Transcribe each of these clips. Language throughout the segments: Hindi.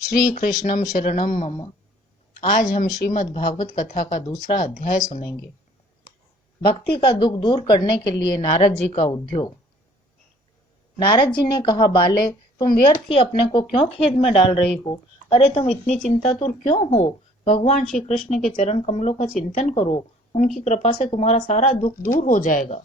श्री कृष्णम शरणम मम। आज हम श्रीमद् भागवत कथा का दूसरा अध्याय सुनेंगे। भक्ति का दुख दूर करने के लिए नारद जी का उद्योग। नारद जी ने कहा, बाले, तुम व्यर्थ ही अपने को क्यों खेद में डाल रही हो? अरे तुम इतनी चिंतातुर क्यों हो? भगवान श्री कृष्ण के चरण कमलों का चिंतन करो, उनकी कृपा से तुम्हारा सारा दुख दूर हो जाएगा।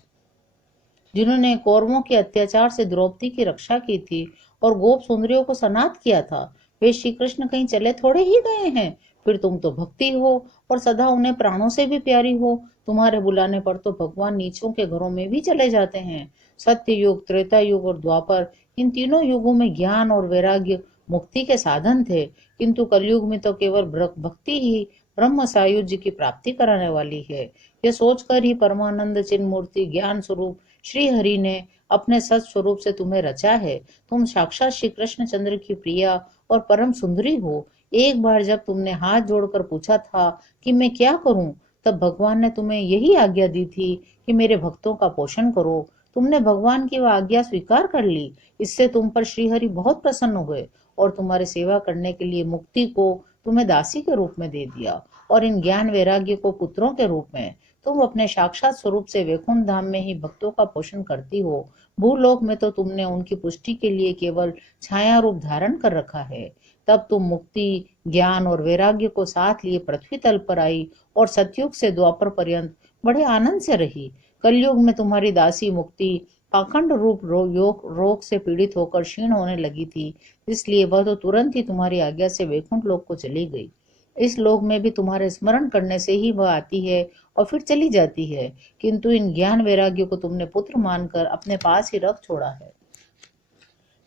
जिन्होंने कौरवों के अत्याचार से द्रौपदी की रक्षा की थी और गोप सुंदरियों को सनाथ किया था, वे श्री कृष्ण कहीं चले थोड़े ही गए हैं। फिर तुम तो भक्ति हो और सदा उन्हें प्राणों से भी प्यारी हो। तुम्हारे बुलाने पर तो भगवान नीचों के घरों में भी चले जाते हैं। सत्य युग, त्रेता युग और द्वापर, इन तीनों युगों में ज्ञान और वैराग्य मुक्ति के साधन थे, किंतु कलयुग में तो केवल भक्ति ही ब्रह्म सायुज्य की प्राप्ति कराने वाली है। यह सोचकर ही परमानंद चिन्ह मूर्ति ज्ञान स्वरूप श्री हरि ने अपने सत स्वरूप से तुम्हें रचा है। तुम साक्षात श्री कृष्ण चंद्र की प्रिया और परम सुंदरी हो। एक बार जब तुमने हाथ जोड़कर पूछा था कि मैं क्या करूं, तब भगवान ने तुम्हें यही आज्ञा दी थी कि मेरे भक्तों का पोषण करो। तुमने भगवान की वह आज्ञा स्वीकार कर ली। इससे तुम पर श्रीहरि बहुत प्रसन्न हुए और तुम्हारी सेवा करने के लिए मुक्ति को तुम्हें दासी के रूप में दे दिया और इन ज्ञान वैराग्य को पुत्रों के रूप में। तुम अपने साक्षात स्वरूप से वैकुंठ धाम में ही भक्तों का पोषण करती हो। भूलोक में तो तुमने उनकी पुष्टि के लिए केवल छाया रूप धारण कर रखा है। तब तुम मुक्ति, ज्ञान और वैराग्य को साथ लिए पृथ्वी तल पर आई और सतयुग से द्वापर पर्यंत बड़े आनंद से रही। कलयुग में तुम्हारी दासी मुक्ति पाखंड रूप रोग से पीड़ित होकर क्षीण होने लगी थी, इसलिए वह तो तुरंत ही तुम्हारी आज्ञा से वैकुंठ लोक को चली गई। इस लोक में भी तुम्हारे स्मरण करने से ही वह आती है और फिर चली जाती है, किंतु इन ज्ञान वैराग्य को तुमने पुत्र मानकर अपने पास ही रख छोड़ा है।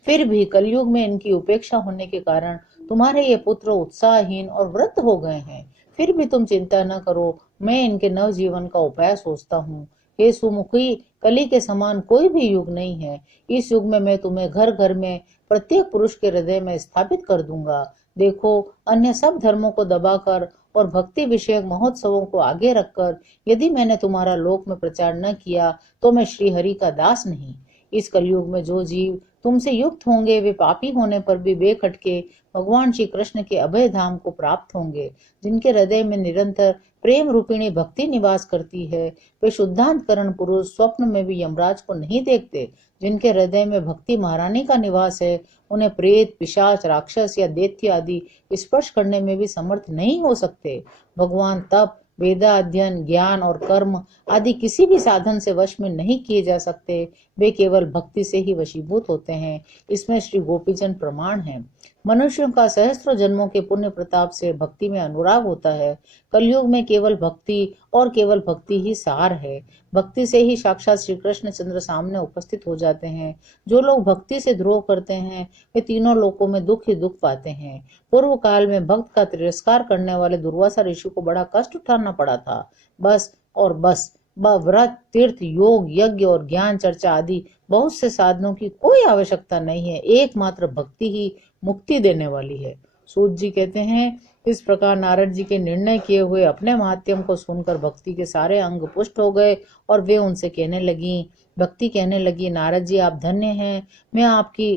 फिर भी कलयुग में इनकी उपेक्षा होने के कारण तुम्हारे ये पुत्र उत्साहहीन और वृद्ध हो गए हैं। फिर भी तुम चिंता न करो, मैं इनके नव जीवन का उपाय सोचता हूँ। हे सुमुखी, कली के समान कोई भी युग नहीं है। इस युग में मैं तुम्हें घर घर में प्रत्येक पुरुष के हृदय में स्थापित कर दूंगा। देखो, अन्य सब धर्मों को दबाकर और भक्ति विषयक महोत्सवों को आगे रखकर यदि मैंने तुम्हारा लोक में प्रचार न किया तो मैं श्री हरि का दास नहीं। इस कलयुग में जो जीव तुमसे युक्त होंगे वे पापी होने पर भी बेखटके भगवान श्री कृष्ण के अभय धाम को प्राप्त होंगे। जिनके हृदय में निरंतर प्रेम रूपिणी भक्ति निवास करती है, वे शुद्धांतकरण पुरुष स्वप्न में भी यमराज को नहीं देखते। जिनके हृदय में भक्ति महारानी का निवास है, उन्हें प्रेत, पिशाच, राक्षस या दैत्य आदि स्पर्श करने में भी समर्थ नहीं हो सकते। भगवान तप, वेदा अध्ययन, ज्ञान और कर्म आदि किसी भी साधन से वश में नहीं किए जा सकते। वे केवल भक्ति से ही वशीभूत होते हैं। इसमें श्री गोपीजन प्रमाण है। मनुष्यों का सहस्त्रों जन्मों के पुण्य प्रताप से भक्ति में अनुराग होता है। कलयुग में केवल भक्ति और केवल भक्ति ही सार है। भक्ति से ही साक्षात श्री कृष्ण चंद्र सामने उपस्थित हो जाते हैं। जो लोग भक्ति से द्रोह करते हैं वे तीनों लोकों में दुख ही दुख पाते हैं। पूर्व काल में भक्त का तिरस्कार करने वाले दुर्वासा ऋषि को बड़ा कष्ट उठाना पड़ा था। बस और बस व्रत, तीर्थ, योग, यज्ञ और ज्ञान चर्चा आदि बहुत से साधनों की कोई आवश्यकता नहीं है। एकमात्र भक्ति ही मुक्ति देने वाली है। सूत जी कहते हैं, इस प्रकार नारद जी के निर्णय किए हुए अपने महात्म्य को सुनकर भक्ति के सारे अंग पुष्ट हो गए और वे उनसे कहने लगी, भक्ति कहने लगी, नारद जी आप धन्य हैं, मैं आपकी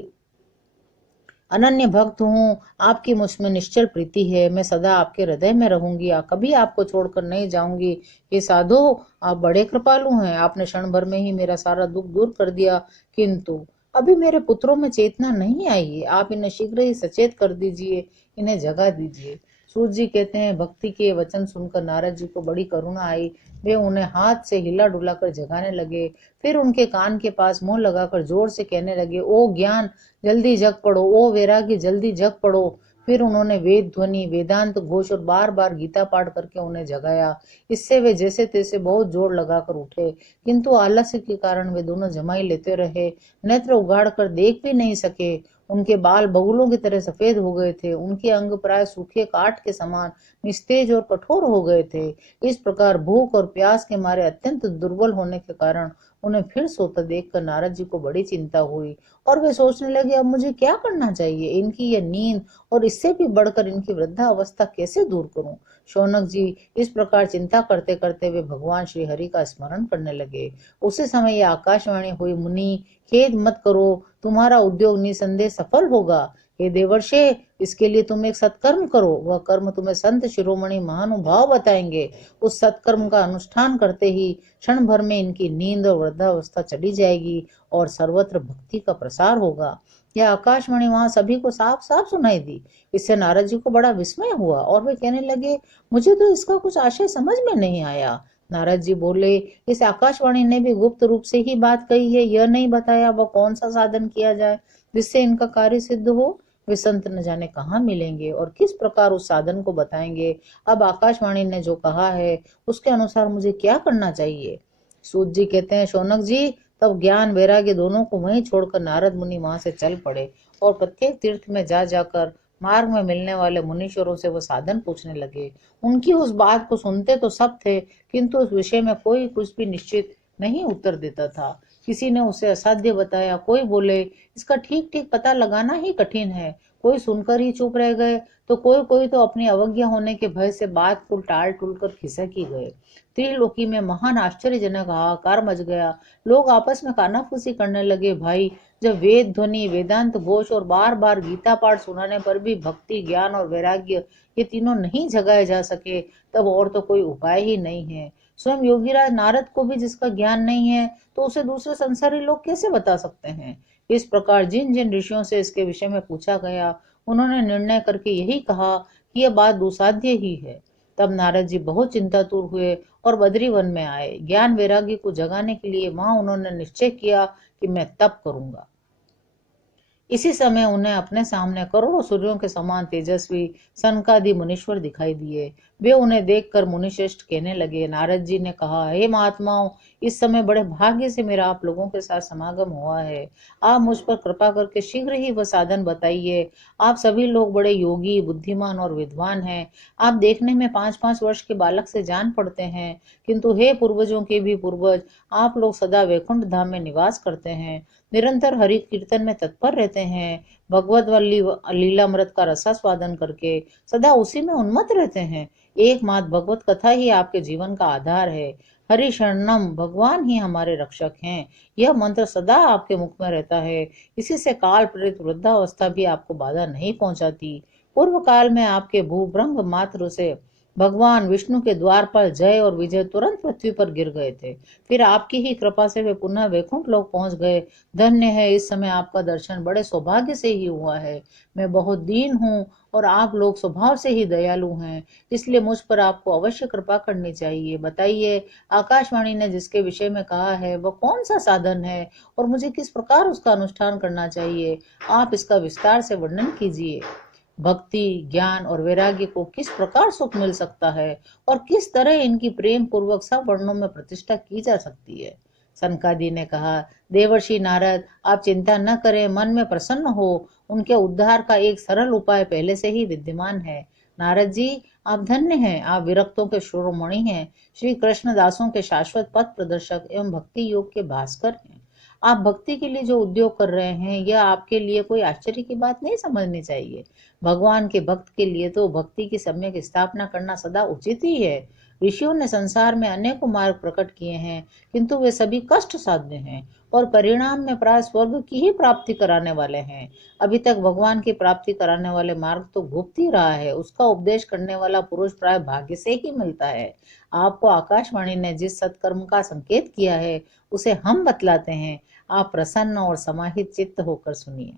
अनन्य भक्त हूँ। आपकी मुझमें निश्चल प्रीति है। मैं सदा आपके हृदय में रहूंगी, कभी आपको छोड़कर नहीं जाऊंगी। ये साधो, आप बड़े कृपालु हैं। आपने क्षण भर में ही मेरा सारा दुख दूर कर दिया, किंतु अभी मेरे पुत्रों में चेतना नहीं आई है। आप इन्हें शीघ्र ही सचेत कर दीजिए, इन्हें जगा दीजिए। सूत जी कहते हैं, भक्ति के वचन सुनकर नारद जी को बड़ी करुणा आई। वे उन्हें हाथ से हिला डुला कर जगाने लगे। फिर उनके कान के पास मुंह लगाकर जोर से कहने लगे, ओ ज्ञान जल्दी जग पड़ो, ओ वैराग्य जल्दी जग पड़ो। फिर उन्होंने वेद ध्वनि, वेदांत घोष और बार बार गीता पाठ करके उन्हें जगाया। इससे वे जैसे तैसे बहुत जोर लगाकर उठे, किंतु आलस्य के कारण वे दोनों जमाई लेते रहे। नेत्र उगाड़ कर देख भी नहीं सके। उनके बाल बगुलों की तरह सफेद हो गए थे। उनके अंग प्राय सूखे काठ के समान निस्तेज और कठोर हो गए थे। इस प्रकार भूख और प्यास के मारे अत्यंत दुर्बल होने के कारण उन्हें फिर सोता देखकर नारद जी को बड़ी चिंता हुई और वे सोचने लगे, अब मुझे क्या करना चाहिए? इनकी यह नींद और इससे भी बढ़कर इनकी वृद्धावस्था कैसे दूर करूं? शौनक जी इस प्रकार चिंता करते करते वे भगवान श्री हरि का स्मरण करने लगे। उसी समय यह आकाशवाणी हुई, मुनि खेद मत करो, तुम्हारा उद्योग निसंदेह सफल होगा। हे देवर्षे, इसके लिए तुम एक सत्कर्म करो। वह कर्म तुम्हें संत शिरोमणि महानुभाव बताएंगे। उस सत्कर्म का अनुष्ठान करते ही क्षण भर में इनकी नींद और वृद्धावस्था चली जाएगी और सर्वत्र भक्ति का प्रसार होगा। यह आकाशवाणी वहां सभी को साफ साफ सुनाई दी। इससे नारद जी को बड़ा विस्मय हुआ और वे कहने लगे, मुझे तो इसका कुछ आशय समझ में नहीं आया। नारद जी बोले, इस आकाशवाणी ने भी गुप्त रूप से ही बात कही है। यह नहीं बताया वह कौन सा साधन किया जाए जिससे इनका कार्य सिद्ध हो। वे संत न जाने कहाँ मिलेंगे और किस प्रकार उस साधन को बताएंगे। अब आकाशवाणी ने जो कहा है उसके अनुसार मुझे क्या करना चाहिए। सूत जी कहते हैं, शौनक जी, तब ज्ञान वैराग्य दोनों को वहीं छोड़कर नारद मुनि वहां से चल पड़े और प्रत्येक तीर्थ में जा जाकर मार्ग में मिलने वाले मुनीश्वरों से वो साधन पूछने लगे। उनकी उस बात को सुनते तो सब थे, किंतु उस विषय में कोई कुछ भी निश्चित नहीं उत्तर देता था। किसी ने उसे असाध्य बताया, कोई बोले इसका ठीक ठीक पता लगाना ही कठिन है, कोई सुनकर ही चुप रह गए, तो कोई तो अपनी अवज्ञा होने के भय से बात को टाल टूल कर खिसक ही गए। त्रिलोकी में महान आश्चर्यजनक हाहाकार मच गया। लोग आपस में कानाफूसी करने लगे, भाई, जब वेद ध्वनि, वेदांत घोष और बार बार गीता पाठ सुनाने पर भी भक्ति, ज्ञान और वैराग्य ये तीनों नहीं जगाए जा सके, तब और तो कोई उपाय ही नहीं है। स्वयं योगीराज नारद को भी जिसका ज्ञान नहीं है, तो उसे दूसरे संसारी लोग कैसे बता सकते हैं। इस प्रकार जिन जिन ऋषियों से इसके विषय में पूछा गया, उन्होंने निर्णय करके यही कहा कि यह बात दुसाध्य ही है। तब नारद जी बहुत चिंतातुर हुए और बद्री वन में आए। ज्ञान वैराग्य को जगाने के लिए वहां उन्होंने निश्चय किया कि मैं तप करूंगा। इसी समय उन्हें अपने सामने करोड़ों सूर्यों के समान तेजस्वी सनकादि मुनीश्वर दिखाई दिए। वे उन्हें देखकर मुनिश्रेष्ठ कहने लगे। नारद जी ने कहा, हे महात्माओं, इस समय बड़े भाग्य से मेरा आप लोगों के साथ समागम हुआ है। आप मुझ पर कृपा करके शीघ्र ही वह साधन बताइए। आप सभी लोग बड़े योगी, बुद्धिमान और विद्वान हैं। आप देखने में 5-5 वर्ष के बालक से जान पड़ते हैं, किंतु हे पूर्वजों के भी पूर्वज, आप लोग सदा वैकुंठ धाम में निवास करते हैं, निरंतर हरि कीर्तन में तत्पर रहते हैं, भगवत लीलामृत का रसास्वादन करके सदा उसी में उन्मत्त रहते हैं। एकमात्र भगवत कथा ही आपके जीवन का आधार है। हरि शरणम, भगवान ही हमारे रक्षक हैं। यह मंत्र सदा आपके मुख में रहता है। इसी से काल प्रेरित वृद्धावस्था भी आपको बाधा नहीं पहुंचाती। पूर्व काल में आपके भूभ्रंग मात्र से भगवान विष्णु के द्वार पर जय और विजय तुरंत पृथ्वी पर गिर गए थे। फिर आपकी ही कृपा से वे पुनः वैकुंठ लोक पहुंच गए। धन्य है, इस समय आपका दर्शन बड़े सौभाग्य से ही हुआ है। मैं बहुत दीन हूँ और आप लोग स्वभाव से ही दयालु हैं, इसलिए मुझ पर आपको अवश्य कृपा करनी चाहिए। बताइए, आकाशवाणी ने जिसके विषय में कहा है वह कौन सा साधन है और मुझे किस प्रकार उसका अनुष्ठान करना चाहिए। आप इसका विस्तार से वर्णन कीजिए। भक्ति, ज्ञान और वैराग्य को किस प्रकार सुख मिल सकता है और किस तरह इनकी प्रेम पूर्वक सब वर्णों में प्रतिष्ठा की जा सकती है। सनकादि ने कहा, देवर्षि नारद, आप चिंता न करें, मन में प्रसन्न हो। उनके उद्धार का एक सरल उपाय पहले से ही विद्यमान है। नारद जी, आप धन्य हैं। आप विरक्तों के शिरोमणि हैं, श्री कृष्ण दासों के शाश्वत पथ प्रदर्शक एवं भक्ति योग के भास्कर हैं। आप भक्ति के लिए जो उद्योग कर रहे हैं, यह आपके लिए कोई आश्चर्य की बात नहीं समझनी चाहिए। भगवान के भक्त के लिए तो भक्ति की सम्यक स्थापना करना सदा उचित ही है। ऋषियों ने संसार में अनेकों मार्ग प्रकट किए हैं, किंतु वे सभी कष्ट साध्य हैं और परिणाम में प्राय स्वर्ग की ही प्राप्ति कराने वाले हैं। अभी तक भगवान की प्राप्ति कराने वाले मार्ग तो गुप्त ही रहा है। उसका उपदेश करने वाला पुरुष प्राय भाग्य से ही मिलता है। आपको आकाशवाणी ने जिस सत्कर्म का संकेत किया है उसे हम बतलाते हैं। आप प्रसन्न और समाहित चित्त होकर सुनिए।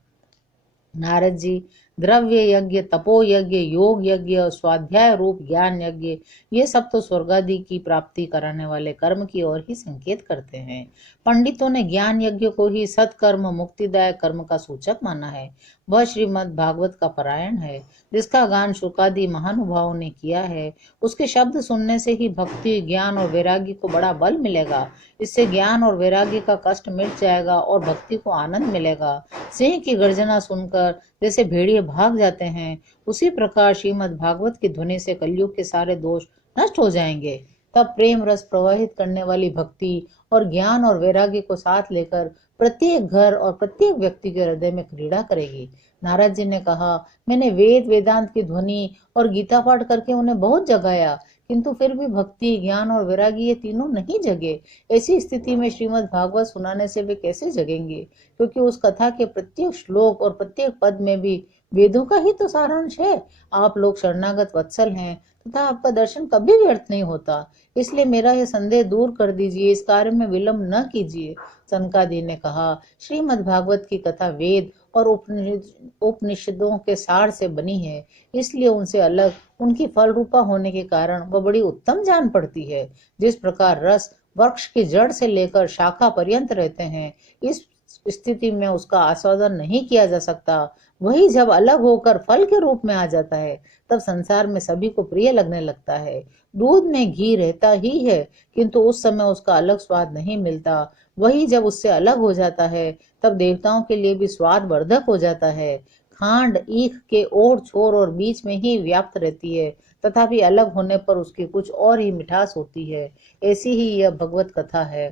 नारद जी, द्रव्य यज्ञ, तपो यज्ञ, योग यज्ञ, स्वाध्याय रूप ज्ञान यज्ञ, ये सब तो स्वर्ग आदि की प्राप्ति कराने वाले कर्म की ओर ही संकेत करते हैं। पंडितों ने ज्ञान यज्ञ को ही सत्कर्म, मुक्तिदायक कर्म का सूचक माना है। वह श्रीमद् भागवत का पारायण है, जिसका गान शुकादि महानुभावों ने किया है। उसके शब्द सुनने से ही भक्ति, ज्ञान और वैराग्य को बड़ा बल मिलेगा। इससे ज्ञान और वैराग्य का कष्ट मिट जाएगा और भक्ति को आनंद मिलेगा। सिंह की गर्जना सुनकर जैसे भेड़िए भाग जाते हैं, उसी प्रकार श्रीमद् भागवत की ध्वनि से कलयुग के सारे दोष नष्ट हो जाएंगे। तब प्रेम रस प्रवाहित करने वाली भक्ति और ज्ञान और वैराग्य को साथ लेकर प्रत्येक घर और प्रत्येक व्यक्ति के हृदय में क्रीड़ा करेगी। नारद जी ने कहा, मैंने वेद वेदांत की ध्वनि और गीता पाठ करके उन्हें बहुत जगाया, किंतु फिर भी भक्ति, ज्ञान और वैराग्य ये तीनों नहीं जगे। ऐसी स्थिति में श्रीमद् भागवत सुनाने से वे कैसे जगेंगे, क्योंकि उस कथा के प्रत्येक श्लोक और प्रत्येक पद में भी वेदों का ही तो सारांश है। आप लोग शरणागत वत्सल हैं तथा आपका दर्शन कभी व्यर्थ नहीं होता। इसलिए मेरा यह संदेह दूर कर दीजिए, इस कार्य में विलंब न कीजिए। सनकादि ने कहा, श्रीमद् भागवत की कथा वेद और उपनिषदों के सार से बनी है, इसलिए उनसे अलग, उनकी फल रूपा होने के कारण वह बड़ी उत्तम जान पड़ती है। जिस प्रकार रस वृक्ष की जड़ से लेकर शाखा पर्यंत रहते हैं, इस स्थिति में उसका आस्वादन नहीं किया जा सकता, वही जब अलग होकर फल के रूप में आ जाता है, तब संसार में सभी को प्रिय लगने लगता है। दूध में घी रहता ही है, किंतु उस समय उसका अलग स्वाद नहीं मिलता। वही जब उससे अलग हो जाता है, तब देवताओं के लिए भी स्वाद वर्धक हो जाता है। खांड ईख के ओर छोर और बीच में ही व्याप्त रहती है, तथापि अलग होने पर उसकी कुछ और ही मिठास होती है। ऐसी ही यह भगवत कथा है।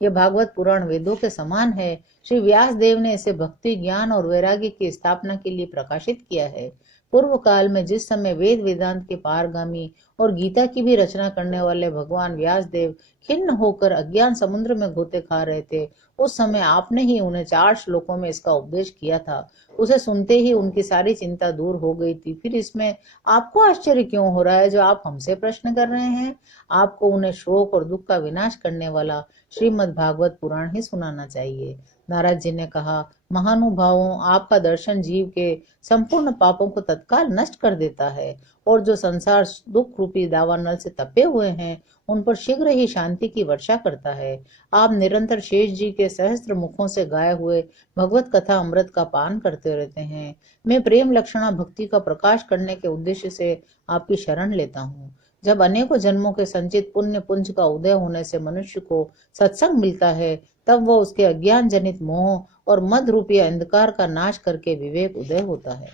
यह भागवत पुराण वेदों के समान है। श्री व्यास देव ने इसे भक्ति, ज्ञान और वैराग्य की स्थापना के लिए प्रकाशित किया है। पूर्व काल में जिस समय वेद वेदांत के पारगामी और गीता की भी रचना करने वाले भगवान व्यास देव खिन्न होकर अज्ञान समुद्र में गोते खा रहे थे, उस समय आपने ही उन्हें 4 श्लोकों में इसका उपदेश किया था। उसे सुनते ही उनकी सारी चिंता दूर हो गई थी। फिर इसमें आपको आश्चर्य क्यों हो रहा है जो आप हमसे प्रश्न कर रहे हैं? आपको उन्हें शोक और दुख का विनाश करने वाला श्रीमद् भागवत पुराण ही सुनाना चाहिए। नारद जी ने कहा, महानुभावों, आपका दर्शन जीव के संपूर्ण पापों को तत्काल नष्ट कर देता है, और जो संसार दुख रूपी दावानल से तपे हुए हैं, उन पर शीघ्र ही शांति की वर्षा करता है। आप निरंतर शेष जी के सहस्त्र मुखों से गाए हुए भगवत कथा अमृत का पान करते रहते हैं। मैं प्रेम लक्षणा भक्ति का प्रकाश करने के उद्देश्य से आपकी शरण लेता हूँ। जब अनेकों जन्मों के संचित पुण्य पुंज का उदय होने से मनुष्य को सत्संग मिलता है, तब वह उसके अज्ञान जनित मोह और मद रूपी अंधकार का नाश करके विवेक उदय होता है।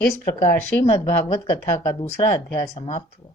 इस प्रकार श्रीमद् भागवत कथा का दूसरा अध्याय समाप्त हुआ।